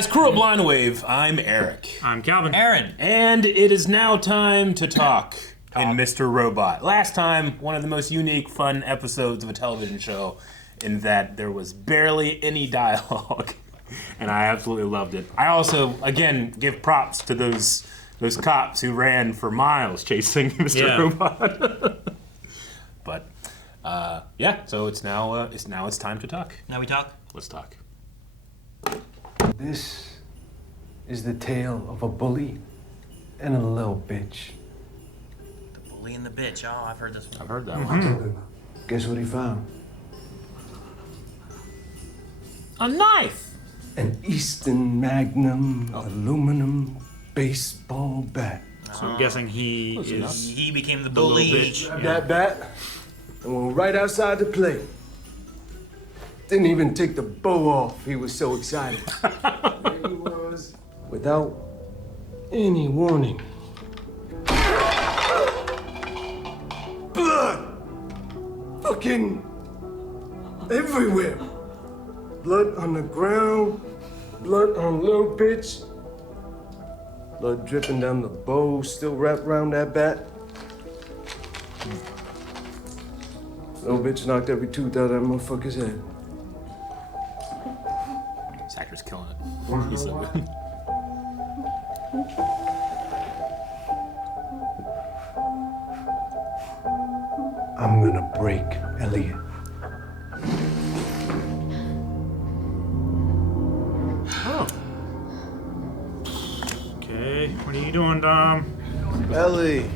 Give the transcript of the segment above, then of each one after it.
guys, crew of Blind Wave. I'm Eric. I'm Calvin. Aaron. And it is now time to talk in Mr. Robot. Last time, one of the most unique, fun episodes of a television show in that there was barely any dialogue. And I absolutely loved it. I also, again, give props to those cops who ran for miles chasing Mr. Robot. But, yeah, so it's time to talk. Now we talk? Let's talk. This is the tale of a bully and a little bitch. The bully and the bitch. Oh, I've heard this one. I've heard that one. Guess what he found? A knife! An Easton Magnum aluminum baseball bat. So I'm guessing he became the little bully. bitch. Grabbed that bat and went right outside to play. Didn't even take the bow off. He was so excited. There he was, without any warning. Blood! Fucking everywhere. Blood on the ground, blood on little bitch. Blood dripping down the bow, still wrapped around that bat. Little bitch knocked every tooth out of that motherfucker's head. This actor's killing it. He's so good. I'm gonna break Elliot. Oh. Okay, what are you doing, Dom? Ellie!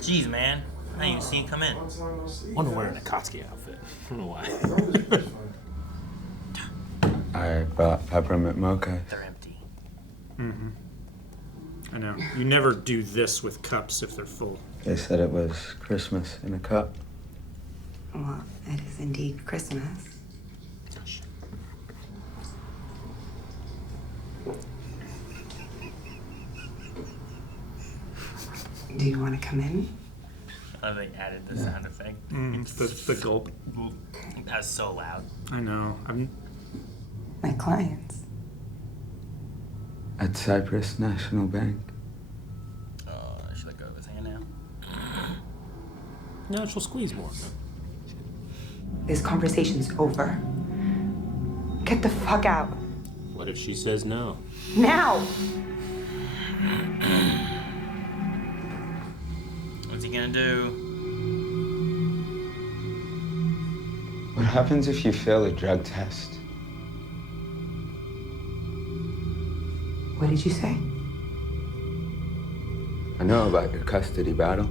Jeez, man. I didn't even see him come in. I wonder wearing a Kotsky outfit. I don't know why. I brought peppermint mocha. They're empty. I know. You never do this with cups if they're full. They said it was Christmas in a cup. Well, it is indeed Christmas. Do you want to come in? Oh, they added the sound effect. The gulp. That was so loud. I know. My clients. At Cyprus National Bank. Oh, should I go with hand now? No, she'll squeeze more. This conversation's over. Get the fuck out. What if she says no? Now! What's he gonna do? What happens if you fail a drug test? What did you say? I know about your custody battle.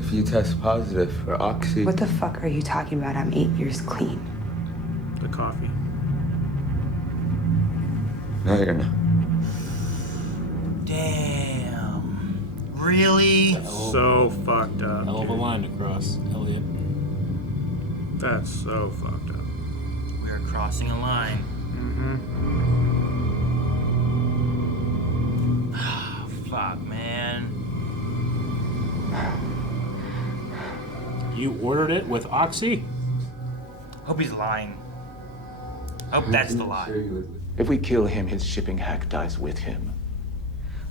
If you test positive for oxy... What the fuck are you talking about? I'm 8 years clean. The coffee. No, you're not. Damn. Really? So fucked up. Hell of a line to cross, Elliot. That's so fucked up. We are crossing a line. Fuck, man. You ordered it with Oxy? Hope he's lying. Hope that's the lie. If we kill him, his shipping hack dies with him.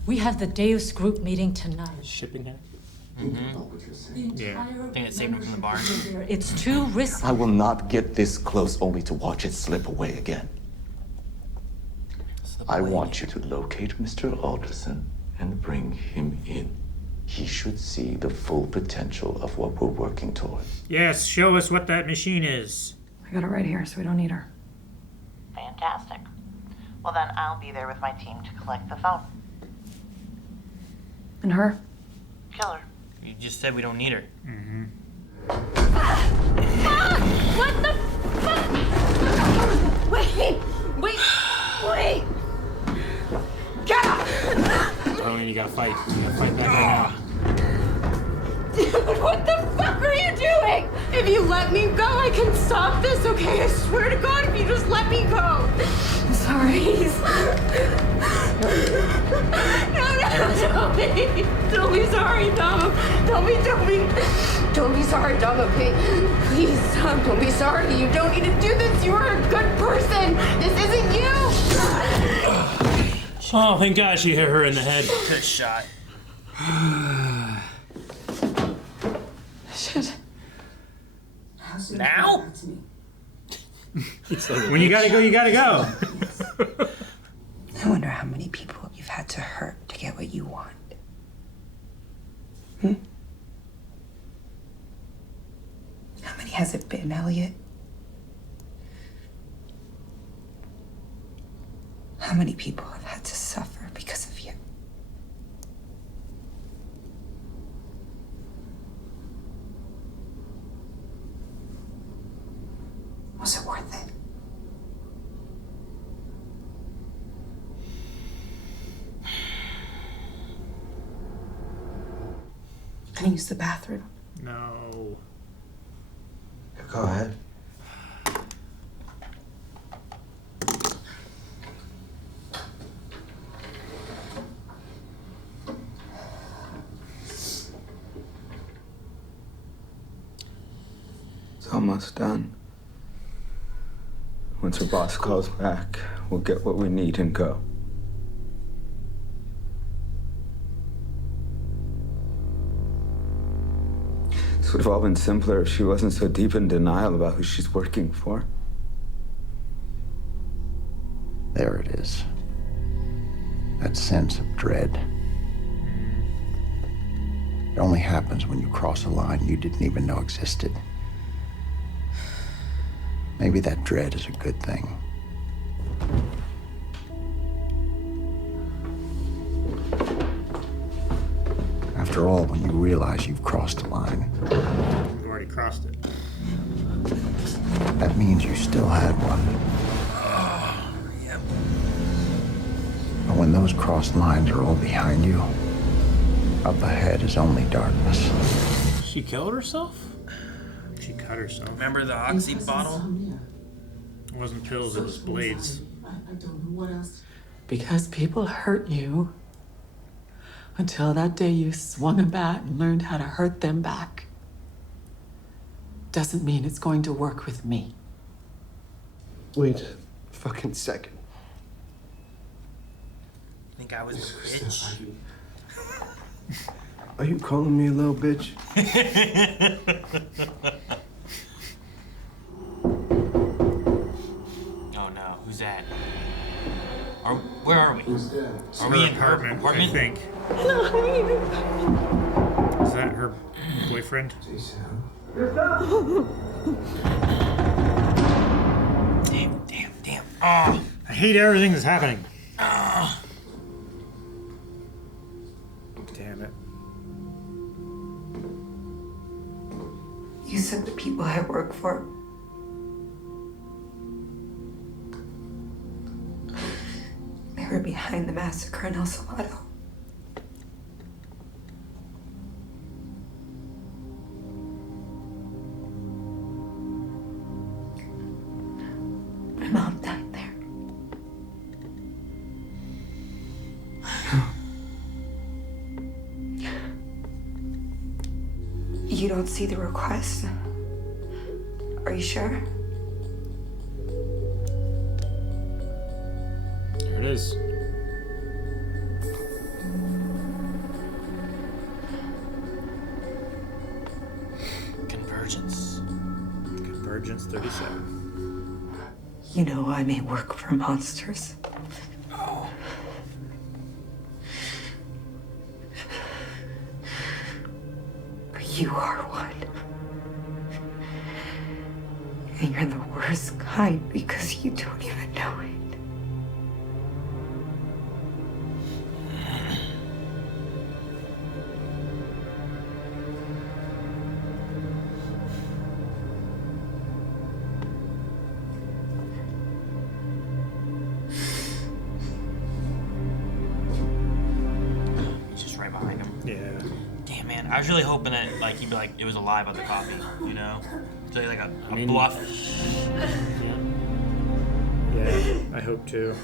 We have the Deus group meeting tonight. Shipping hack? Yeah. Think it saved him from the barn? It's too risky. I will not get this close only to watch it slip away again. I want you to locate Mr. Alderson and bring him in. He should see the full potential of what we're working towards. Yes, show us what that machine is. I got it right here, so we don't need her. Fantastic. Well, then I'll be there with my team to collect the phone. And her? Kill her. You just said we don't need her. What the fuck? Wait! Get up! Darlene, you gotta fight. You gotta fight back right now. Dude, what the fuck are you doing? If you let me go, I can stop this, okay? I swear to God, if you just let me go. I'm sorry. No, don't be sorry, Dom. Don't be sorry, Dom, okay? Please, Dom, don't be sorry. You don't need to do this. You are a good person. This isn't you. Oh, thank God she hit her in the head. Good shot. Shit. Now? When you gotta go, you gotta go. I wonder how many people you've had to hurt to get what you want. How many has it been, Elliot? How many people have had to suffer because of you? Was it worth it? Can I use the bathroom? No. Go ahead. It's almost done. Once her boss calls back, we'll get what we need and go. This would have all been simpler if she wasn't so deep in denial about who she's working for. There it is. That sense of dread. It only happens when you cross a line you didn't even know existed. Maybe that dread is a good thing. After all, when you realize you've crossed a line, You've already crossed it. that means you still had one. But when those crossed lines are all behind you, up ahead is only darkness. She killed herself? She cut herself. Remember the oxy bottle? It wasn't pills, it was blades. Because people hurt you until that day you swung a bat and learned how to hurt them back. Doesn't mean it's going to work with me. Wait a fucking second. Think I was a bitch? Are you calling me a little bitch? Oh no, who's that? Where are we? Are we in her apartment? apartment? I think. Is that her boyfriend? Damn. Oh, I hate everything that's happening. Damn it. You said the people I work for. They were behind the massacre in El Salado. My mom died there. You don't see the request? Are you sure? There it is. Convergence. Convergence 37. You know I may work for monsters. But you are one. And you're the worst kind because you don't even know it. He's just right behind him. Yeah. Damn, man. I was really hoping that like he'd be like it was a lie about the coffee, you know, so like a bluff. Yeah, I hope too.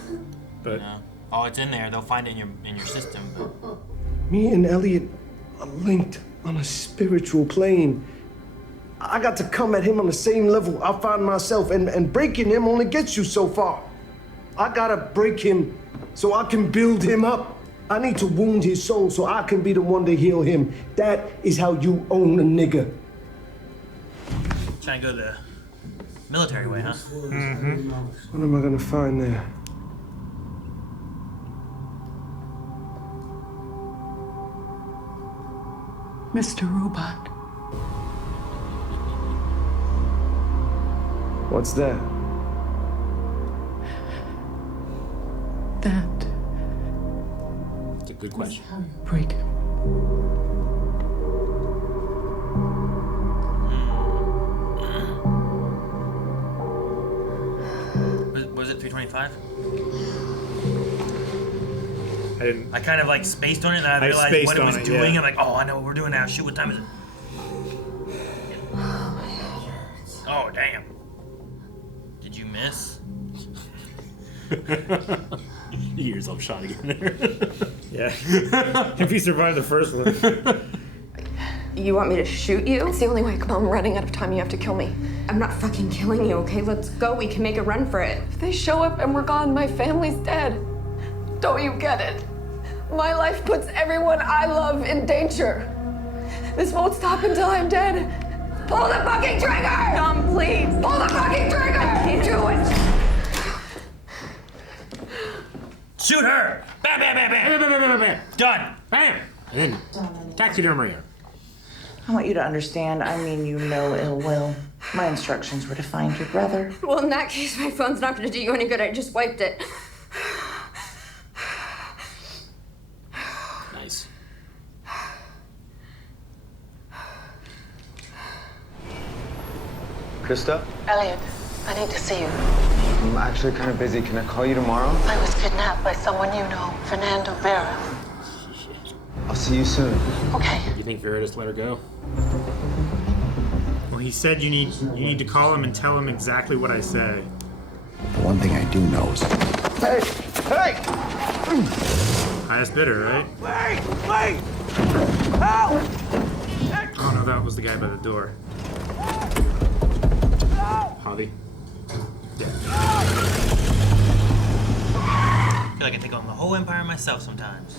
But you know? Oh, it's in there. They'll find it in your system. But... Me and Elliot are linked on a spiritual plane. I got to come at him on the same level I find myself, and breaking him only gets you so far. I gotta break him so I can build him up. I need to wound his soul so I can be the one to heal him. That is how you own a nigga. Trying to go the military way, huh? Mm-hmm. What am I gonna find there? Mr. Robot. What's that? That. It's a good question. Break him. Was it 325? I didn't. I kind of like spaced on it, and I realized what it was doing. I'm like, oh, I know what we're doing now. Shoot, what time is it? Oh, damn. Did you miss? You get yourself shot again there. Yeah. If you survive the first one. You want me to shoot you? It's the only way. Come on, I'm running out of time. You have to kill me. I'm not fucking killing you, okay? Let's go. We can make a run for it. If they show up and we're gone, my family's dead. Don't you get it? My life puts everyone I love in danger. This won't stop until I'm dead. Pull the fucking trigger! Dom, please. Pull the fucking trigger! I can't do it. Shoot her! Bam, bam, bam, bam! Bam, bam, bam, bam, bam. Done! Bam! And then taxidermy her. I want you to understand, I mean you no ill will. My instructions were to find your brother. Well, in that case, my phone's not gonna do you any good. I just wiped it. Nice. Krista? Elliot, I need to see you. I'm actually kind of busy. Can I call you tomorrow? I was kidnapped by someone you know, Fernando Vera. I'll see you soon. Okay. You think Vera just let her go? Well, he said you need to call him and tell him exactly what I say. The one thing I do know is... Hey! Hey! Highest bidder, right? Wait! Help! Oh no, that was the guy by the door. Javi. I feel like I take on the whole empire myself sometimes.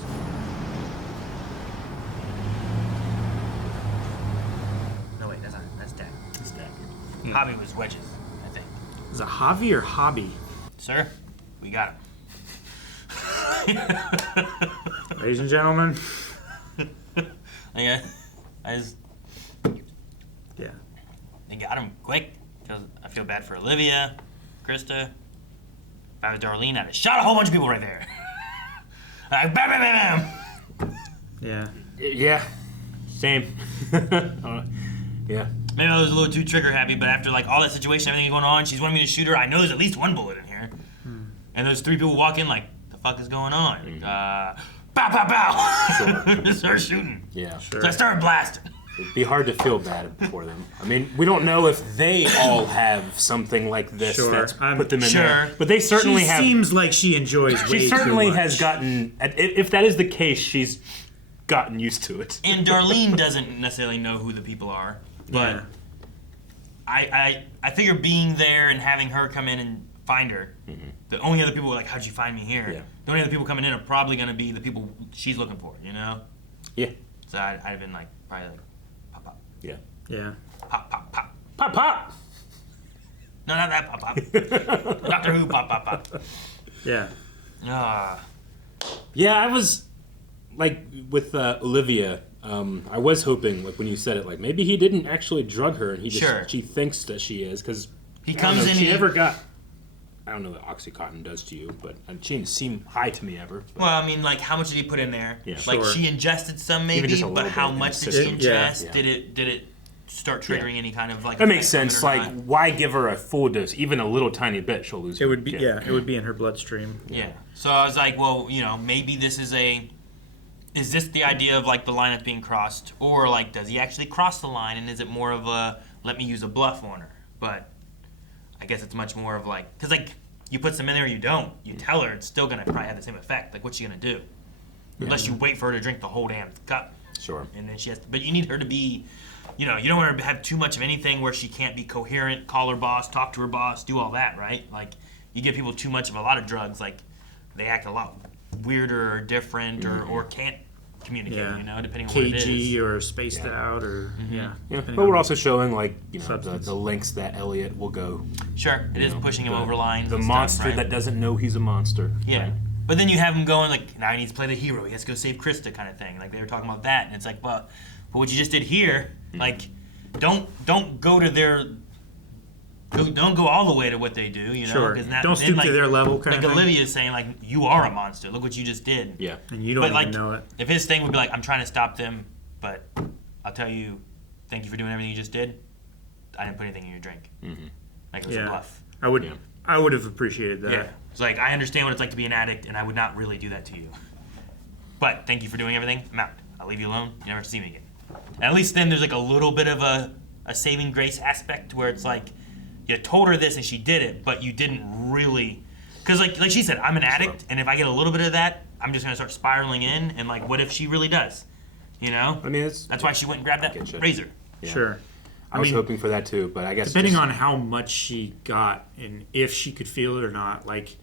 No, wait, that's not. That's Dak. It's Dak. Hobby was wedges, I think. Is it Javi or Hobby? Sir, we got him. Ladies and gentlemen. Yeah, Yeah. they got him quick. I feel bad for Olivia, Krista. If I was Darlene, I'd have shot a whole bunch of people right there. Like, bam, bam, bam, bam. Yeah. Yeah. Same. Yeah. Maybe I was a little too trigger happy, but after like all that situation, everything going on, she's wanting me to shoot her. I know there's at least one bullet in here. And those three people walk in like, the fuck is going on? Bow, bow, bow. Sure. Start shooting. Yeah. Sure. So I started blasting. It'd be hard to feel bad for them. I mean, we don't know if they all have something like this that's put them in there. But they certainly have. She seems like she enjoys way She certainly too much. has gotten, if that is the case, she's gotten used to it. And Darlene doesn't necessarily know who the people are. But I figure being there and having her come in and find her, the only other people were like, how'd you find me here? Yeah. The only other people coming in are probably going to be the people she's looking for, you know? Yeah. So I'd have been like, probably like, pop, pop. Yeah. Yeah. Pop, pop, pop. Pop, pop! No, not that pop, pop. Doctor Who, pop, pop, pop. Yeah. Yeah, I was, like, with Olivia, I was hoping, like, when you said it, like, maybe he didn't actually drug her, and he just, she thinks that she is, because he comes in. She never got, I don't know what Oxycontin does to you, but she didn't seem high to me ever. But. Well, I mean, like, how much did he put in there? Yeah, like, she ingested some maybe, but how much did she ingest? Yeah. Did it start triggering any kind of, like... That makes sense. Like, why give her a full dose? Even a little tiny bit, she'll lose it. Would be, it would be in her bloodstream. Yeah. So I was like, well, you know, maybe this is a is this the idea of like the line that's being crossed, or like does he actually cross the line, and is it more of a let me use a bluff on her? But I guess it's much more of like, because like you put some in there, or you don't, you tell her, it's still gonna probably have the same effect. Like what's she gonna do? Unless you wait for her to drink the whole damn cup. Sure. And then she has to, but you need her to be, you know, you don't want her to have too much of anything where she can't be coherent, call her boss, talk to her boss, do all that, right? Like you give people too much of a lot of drugs, like they act a lot weirder or different or can't communicate, you know, depending on what it is. Cagey or spaced out or, Yeah, but we're also showing, like, you know, the lengths that Elliot will go. Sure, it is pushing him over lines. The and monster stuff, right? that doesn't know he's a monster. Yeah. Right? But then you have him going, like, now he needs to play the hero. He has to go save Krista kind of thing. Like, they were talking about that. And it's like, well, but what you just did here, like, don't go to their... Don't go all the way to what they do, you know? Sure. 'Cause Don't stoop like, to their level kind like of thing. Olivia's saying, like, you are a monster. Look what you just did. Yeah. And you don't but, even like, know it. If his thing would be like, I'm trying to stop them, but I'll tell you, thank you for doing everything you just did. I didn't put anything in your drink. Like, it was a bluff. I would have appreciated that. Yeah. It's like, I understand what it's like to be an addict, and I would not really do that to you. But thank you for doing everything. I'm out. I'll leave you alone. You never have to see me again. At least then there's like a little bit of a saving grace aspect where it's like, you told her this and she did it, but you didn't really... Because like she said, I'm an addict, and if I get a little bit of that, I'm just going to start spiraling in, and like, what if she really does? You know? I mean, that's why she went and grabbed that razor. Yeah. Sure. I was hoping for that too, but I guess depending on how much she got and if she could feel it or not, like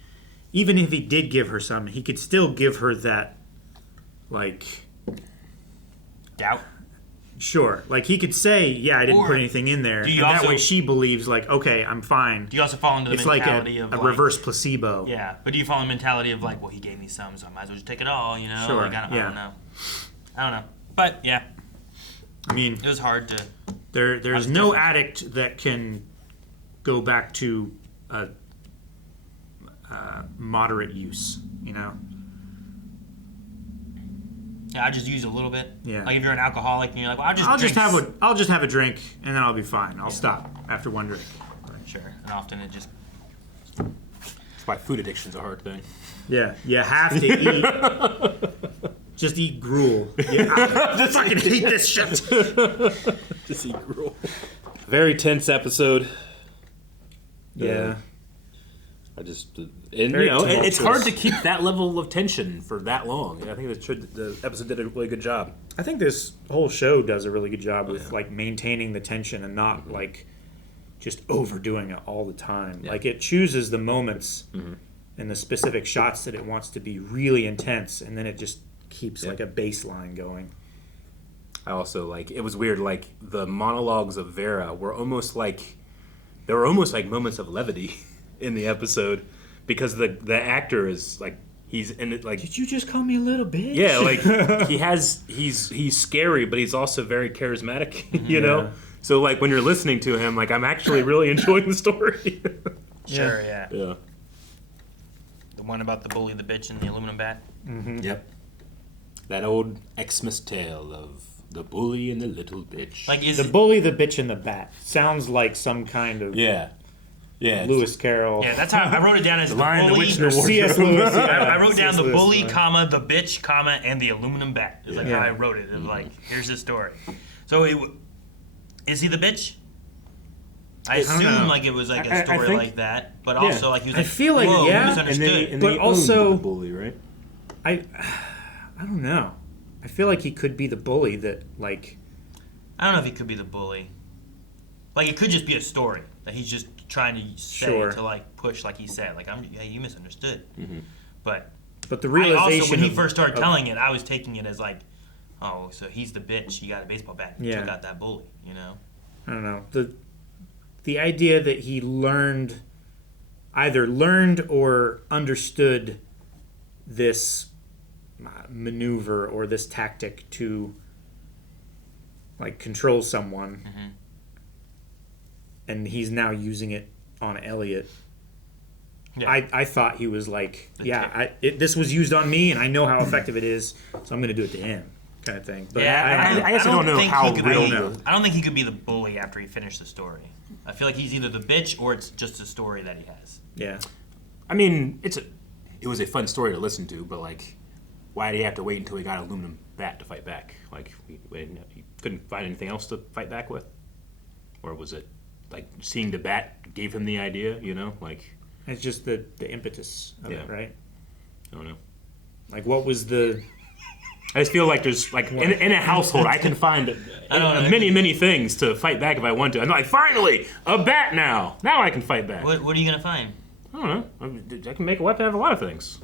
even if he did give her some, he could still give her that, like, doubt. Sure, like he could say, "Yeah, I didn't Or put anything in there," do and you that also- way she believes, like, "Okay, I'm fine." Do you also fall into the it's mentality like of a like, reverse placebo? Yeah, but do you fall in the mentality of like, well, he gave me some, so I might as well just take it all, you know? Sure, Like, I yeah. don't know. I don't know. But yeah, I mean, it was hard to. There's no addict that can go back to a moderate use, you know. Yeah, I just use a little bit. Yeah. Like if you're an alcoholic and you're like, well, I'll just have a drink and then I'll be fine. I'll stop after one drink. Sure. And often it just. That's why food addiction's a hard thing. Yeah, you have to eat. Just eat gruel. Yeah, I fucking hate this shit. Just eat gruel. Very tense episode. Yeah. I just, and Very you know, it's hard to tumultuous. keep that level of tension for that long. I think the episode did a really good job. I think this whole show does a really good job with like maintaining the tension and not like just overdoing it all the time. Yeah. Like it chooses the moments and the specific shots that it wants to be really intense, and then it just keeps like a baseline going. I also like, it was weird, like the monologues of Vera were almost like, there were almost like moments of levity in the episode because the actor is like, he's in it like, did you just call me a little bitch? Yeah, like he's scary, but he's also very charismatic, you know? So like when you're listening to him, like I'm actually really enjoying the story. Sure, yeah. Yeah. The one about the bully, the bitch, and the aluminum bat. Yep. That old Xmas tale of the bully and the little bitch. Like is The bully, the bitch, and the bat sounds like some kind of yeah. Lewis Carroll. Yeah, that's how I wrote it down as the Lion, the bully. Witch, and the C.S. Lewis. Yeah. I wrote down C.S. the Lewis, bully, right. comma, the bitch, comma, and the aluminum bat. Is like how I wrote it. It was like, here's the story. So is he the bitch? I don't know. assume like it was like I a story think- like that, but also like he was I like, feel like, whoa, yeah, he misunderstood. and But then he also- owned the bully, right? I don't know. I feel like he could be the bully that like. I don't know if he could be the bully. Like it could just be a story that he's just trying to say Sure. to like push, like he said, like hey, you misunderstood. But the I realization also when he of- first started of- telling it, I was taking it as like, oh, so he's the bitch. He got a baseball bat. And Yeah. took out that bully. You know. I don't know, the idea that he either learned or understood this maneuver or this tactic to like control someone, and he's now using it on Elliot. Yeah. I thought he was like, this was used on me, and I know how effective it is, so I'm going to do it to him, kind of thing. But Yeah, I guess I don't know think how he could real be- the- I don't think he could be the bully after he finished the story. I feel like he's either the bitch or it's just a story that he has. Yeah. I mean, it was a fun story to listen to, but like, why did he have to wait until he got an aluminum bat to fight back? Like, he couldn't find anything else to fight back with? Or was it, like, seeing the bat gave him the idea, you know? Like, it's just the impetus of it, right? I don't know. Like, what was the... I just feel like there's, like, in a household, I can find many things to fight back if I want to. I'm like, finally, a bat now! Now I can fight back. What are you going to find? I don't know. I can make a weapon out of a lot of things.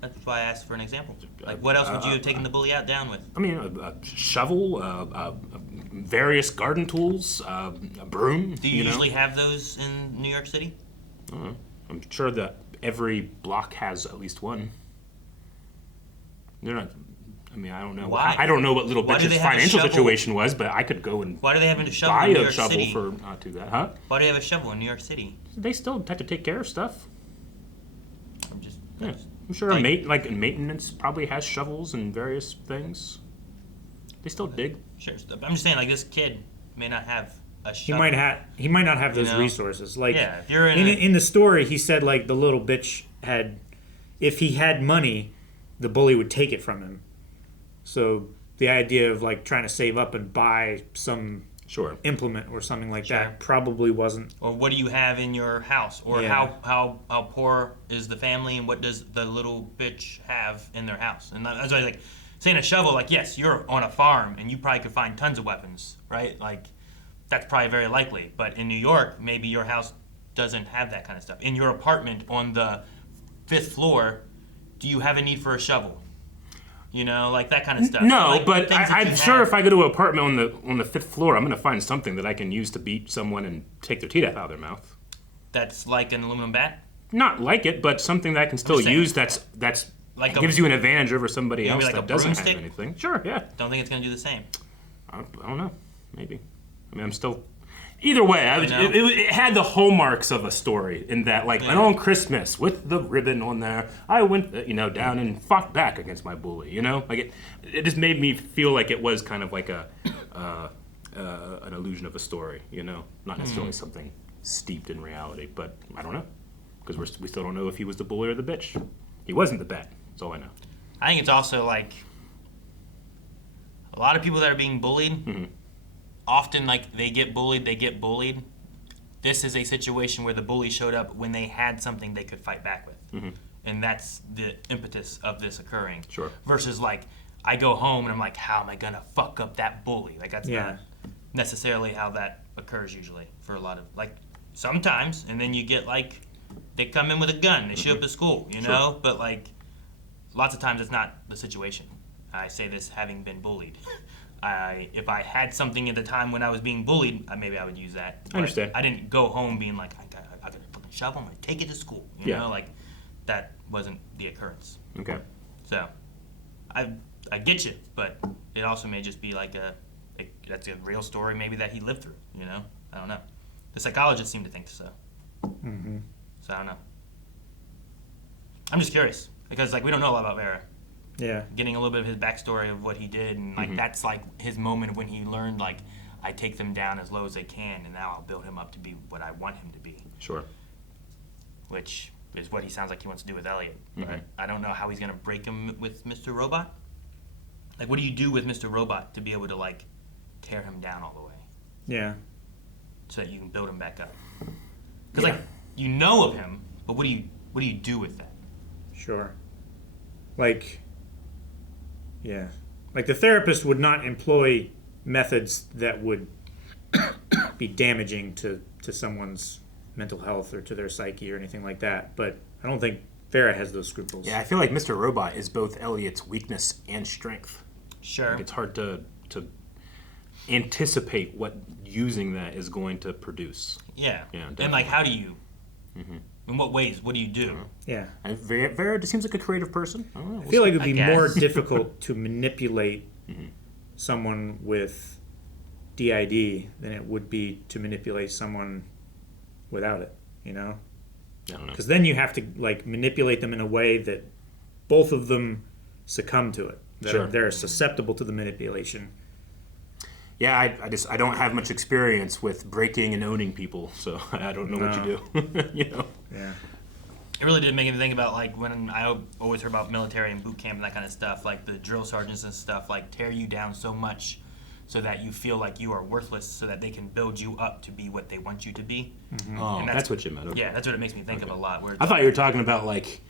That's why I asked for an example. Like, what else would you have taken the bully out down with? I mean, a shovel, various garden tools, a broom. Do you usually have those in New York City? I don't know. I'm sure that every block has at least one. They're not. I mean, I don't know. Why? I don't know what Little Bitch's financial situation was, but I could go and why do they have a shovel buy in New a York shovel City? for not do that, huh? Why do they have a shovel in New York City? They still have to take care of stuff. Yeah. I'm sure a maintenance probably has shovels and various things. They still dig. Sure. I'm just saying, like, this kid may not have a shovel. He might not have those resources. Like, yeah, if you're in the story, he said, like, the little bitch had, if he had money, the bully would take it from him. So the idea of, like, trying to save up and buy some implement or something like that probably wasn't. Or what do you have in your house? Or how poor is the family, and what does the little bitch have in their house? And that's why, like, saying a shovel, like, yes, you're on a farm and you probably could find tons of weapons, right? Like, that's probably very likely. But in New York, maybe your house doesn't have that kind of stuff. In your apartment on the 5th floor, do you have a need for a shovel? You know, like that kind of stuff. No, like, but I'm sure if I go to an apartment on the 5th floor, I'm going to find something that I can use to beat someone and take their teeth out of their mouth. That's like an aluminum bat? Not like it, but something that I can still use that's like gives you an advantage over somebody else like that a doesn't broomstick? have anything. Sure, yeah. Don't think it's going to do the same. I don't know. Maybe. I mean, I'm still... Either way, it had the hallmarks of a story in that, like, and on Christmas with the ribbon on there, I went, down and fought back against my bully. You know, like it just made me feel like it was kind of like an illusion of a story. You know, not necessarily something steeped in reality. But I don't know, because we still don't know if he was the bully or the bitch. He wasn't the bat. That's all I know. I think it's also like a lot of people that are being bullied. Often, like, they get bullied. This is a situation where the bully showed up when they had something they could fight back with. And that's the impetus of this occurring. Sure. Versus, like, I go home and I'm like, how am I going to fuck up that bully? Like, that's not necessarily how that occurs usually for a lot of, like, sometimes. And then you get, like, they come in with a gun. They show up at school, you know? But, like, lots of times it's not the situation. I say this having been bullied. If I had something at the time when I was being bullied, maybe I would use that. I understand. I didn't go home being like, I got a fucking shovel, I'm going to take it to school. You know, like, that wasn't the occurrence. Okay. So, I get you, but it also may just be like that's a real story maybe that he lived through, you know? I don't know. The psychologists seem to think so. So, I don't know. I'm just curious, because, like, we don't know a lot about Vera. Yeah. Getting a little bit of his backstory of what he did, and like that's like his moment when he learned, like, I take them down as low as they can, and now I'll build him up to be what I want him to be. Sure. Which is what he sounds like he wants to do with Elliot. But I don't know how he's gonna break him with Mr. Robot. Like, what do you do with Mr. Robot to be able to, like, tear him down all the way? Yeah. So that you can build him back up. Because like, you know of him, but what do you do with that? Sure. Like. Yeah. Like, the therapist would not employ methods that would be damaging to someone's mental health or to their psyche or anything like that. But I don't think Vera has those scruples. Yeah, I feel like Mr. Robot is both Elliot's weakness and strength. Sure. Like, it's hard to anticipate what using that is going to produce. Yeah. Definitely. And, like, how do you... In what ways? What do you do? Yeah. And Vera just seems like a creative person. I don't know. I feel like it would be more difficult to manipulate someone with DID than it would be to manipulate someone without it, you know? I don't know. Because then you have to, like, manipulate them in a way that both of them succumb to it. That they're susceptible to the manipulation. Yeah, I don't have much experience with breaking and owning people, so I don't know what you do. You know. Yeah. It really did make me think about like when I always heard about military and boot camp and that kind of stuff, like the drill sergeants and stuff, like tear you down so much so that you feel like you are worthless, so that they can build you up to be what they want you to be. Mm-hmm. Oh, that's what you meant. Okay. Yeah, that's what it makes me think of a lot. Where I thought you were talking about like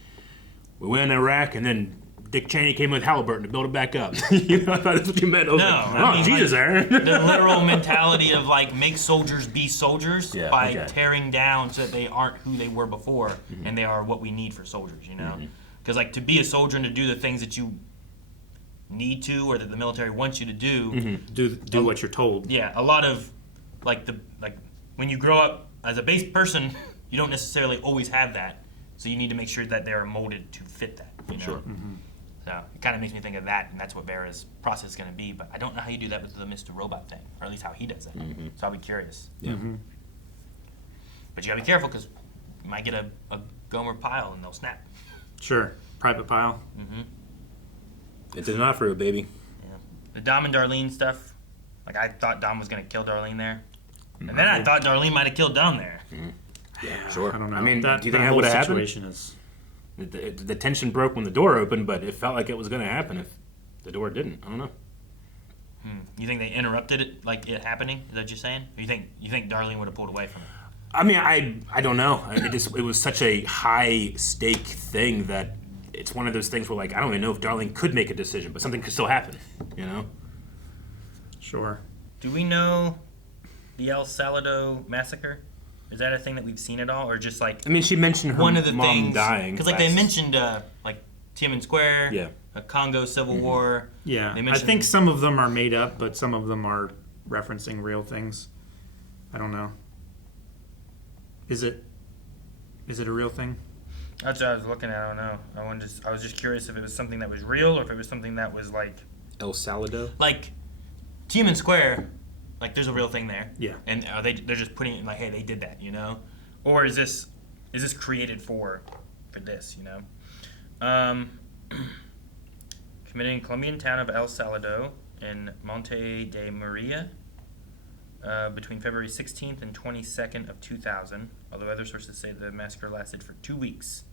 we went in Iraq and then Dick Cheney came with Halliburton to build it back up. You know, I thought that's what you meant. I was like, I mean, Jesus, like, Aaron. The literal mentality of like make soldiers be soldiers by tearing down so that they aren't who they were before, and they are what we need for soldiers. You know, because like to be a soldier and to do the things that you need to or that the military wants you to do, do what you're told. Yeah, a lot of like when you grow up as a base person, you don't necessarily always have that, so you need to make sure that they are molded to fit that. You know? Sure. So it kind of makes me think of that, and that's what Vera's process is going to be. But I don't know how you do that with the Mr. Robot thing, or at least how he does that. So I'll be curious. Yeah. But you gotta be careful because you might get a Gomer pile and they'll snap. Sure, private pile. It's an offer, baby. Yeah. The Dom and Darlene stuff, like I thought Dom was gonna kill Darlene there, and then I thought Darlene might have killed Dom there. Yeah, sure. I don't know. I mean, do you think that whole would have happened? situation is. The tension broke when the door opened, but it felt like it was going to happen if the door didn't. I don't know. You think they interrupted it, like it happening? Is that what you're saying? Or you think Darlene would have pulled away from it? I mean, I don't know. It was such a high stake thing that it's one of those things where like I don't even know if Darlene could make a decision, but something could still happen. You know? Sure. Do we know the El Salado Massacre? Is that a thing that we've seen at all, or just like? I mean, she mentioned her one of the mom things, dying. Because like they mentioned like Tiananmen Square, a Congo Civil War. Yeah, they I think some of them are made up, but some of them are referencing real things. I don't know. Is it a real thing? That's what I was looking at. I don't know. I was just curious if it was something that was real or if it was something that was like El Salado. Like Tiananmen Square. Like, there's a real thing there. Yeah. And they're just putting it like, hey, they did that, you know? Or is this created for this, you know? Committed in Colombian town of El Salado in Monte de Maria between February 16th and 22nd of 2000, although other sources say the massacre lasted for 2 weeks.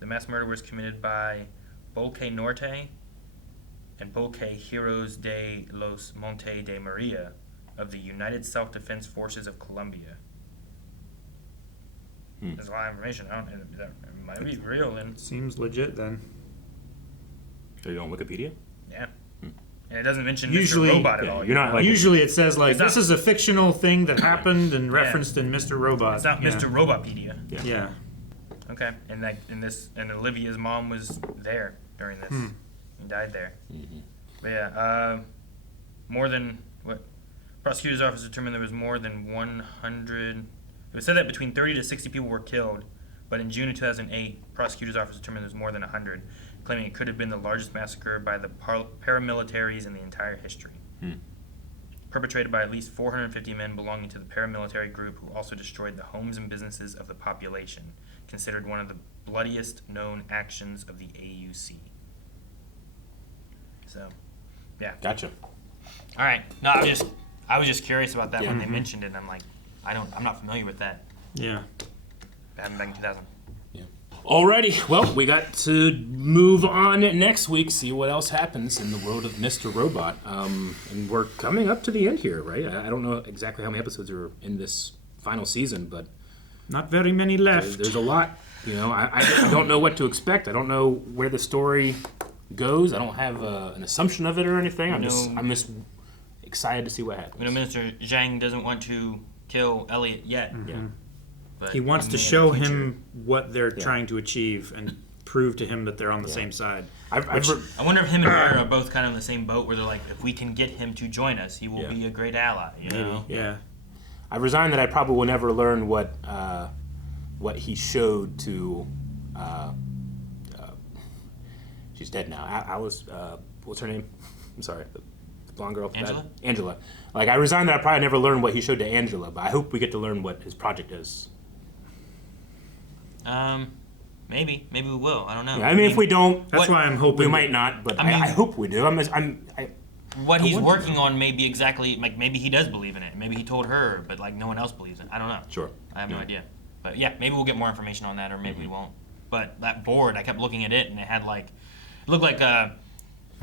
The mass murder was committed by Bolque Norte and Bolque Heroes de los Monte de Maria of the United Self-Defense Forces of Colombia. There's a lot of information. That might be real then. Seems legit then. Are you on Wikipedia? Yeah. And it doesn't mention Usually, Mr. Robot at all. You're not like usually it says like It's this not- is a fictional thing that happened and referenced in Mr. Robot. It's not Mr. Robotpedia. Yeah. Okay. And Olivia's mom was there during this. He died there. But yeah, more than what? Prosecutor's office determined there was more than 100. It was said that between 30 to 60 people were killed, but in June of 2008, prosecutor's office determined there was more than 100, claiming it could have been the largest massacre by the paramilitaries in the entire history. Perpetrated by at least 450 men belonging to the paramilitary group who also destroyed the homes and businesses of the population, considered one of the bloodiest known actions of the AUC. So, yeah. Gotcha. All right. No, I was just curious about that when they mentioned it. And I'm like, I'm not familiar with that. Yeah. It happened back in 2000. Yeah. Alrighty. Well, we got to move on next week. See what else happens in the world of Mr. Robot. And we're coming up to the end here, right? I don't know exactly how many episodes are in this final season, but not very many left. There's a lot. You know, I don't know what to expect. I don't know where the story goes. I don't have an assumption of it or anything. I'm just excited to see what happens. You know, Minister Zhang doesn't want to kill Elliot yet. Yeah. But He wants to show him what they're trying to achieve and prove to him that they're on the same side. I wonder if him and her are both kind of in the same boat where they're like, if we can get him to join us, he will be a great ally. You know? Yeah. I resigned that I probably will never learn what he showed to. She's dead now. Alice. What's her name? I'm sorry. The blonde girl. Angela. Like, I resigned that I probably never learned what he showed to Angela, but I hope we get to learn what his project is. Maybe we will. I don't know. Yeah, I mean, if we don't, that's why I'm hoping we might not. But I hope we do. What he's working on may be exactly like maybe he does believe in it. Maybe he told her, but like no one else believes it. I don't know. Sure. I have no idea. But yeah, maybe we'll get more information on that, or maybe we won't. but that board, I kept looking at it, and it had like, it looked like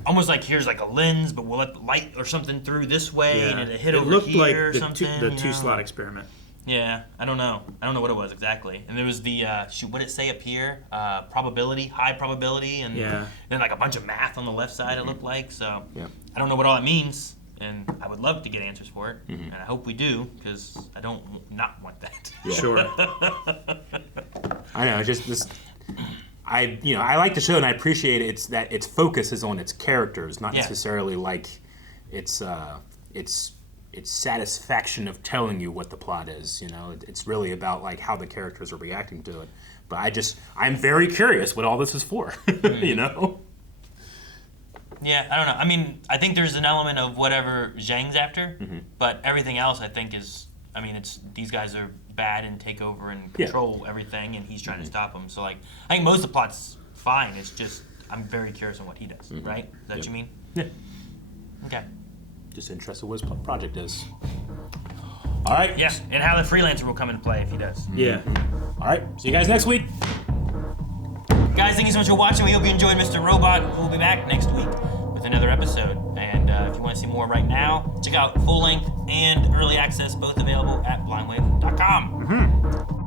almost like here's like a lens, but we'll let the light or something through this way, and it hit over looked here like or something. the two-slot experiment. Yeah, I don't know what it was exactly. And there was the what did it say up here? Probability, high probability, and then like a bunch of math on the left side. It looked like so. Yeah. I don't know what all that means, and I would love to get answers for it, and I hope we do because I don't not want that. Yeah. Sure. I know. Just this. I like the show and I appreciate it's that its focus is on its characters, not necessarily like its satisfaction of telling you what the plot is. You know, it's really about like how the characters are reacting to it. But I'm very curious what all this is for. You know. Yeah, I don't know. I mean, I think there's an element of whatever Zhang's after, but everything else I think is. I mean, it's these guys are bad and take over and control everything, and he's trying to stop them. So, like, I think most of the plot's fine. It's just I'm very curious on what he does. Right? Is that what you mean? Yeah. Okay. Just interested what his project is. All right. Yeah, and how the freelancer will come into play if he does. Yeah. All right. See you guys next week. Guys, thank you so much for watching. We hope you enjoyed Mr. Robot. We'll be back next week with another episode. And if you want to see more right now, check out full length and early access, both available at blindwave.com.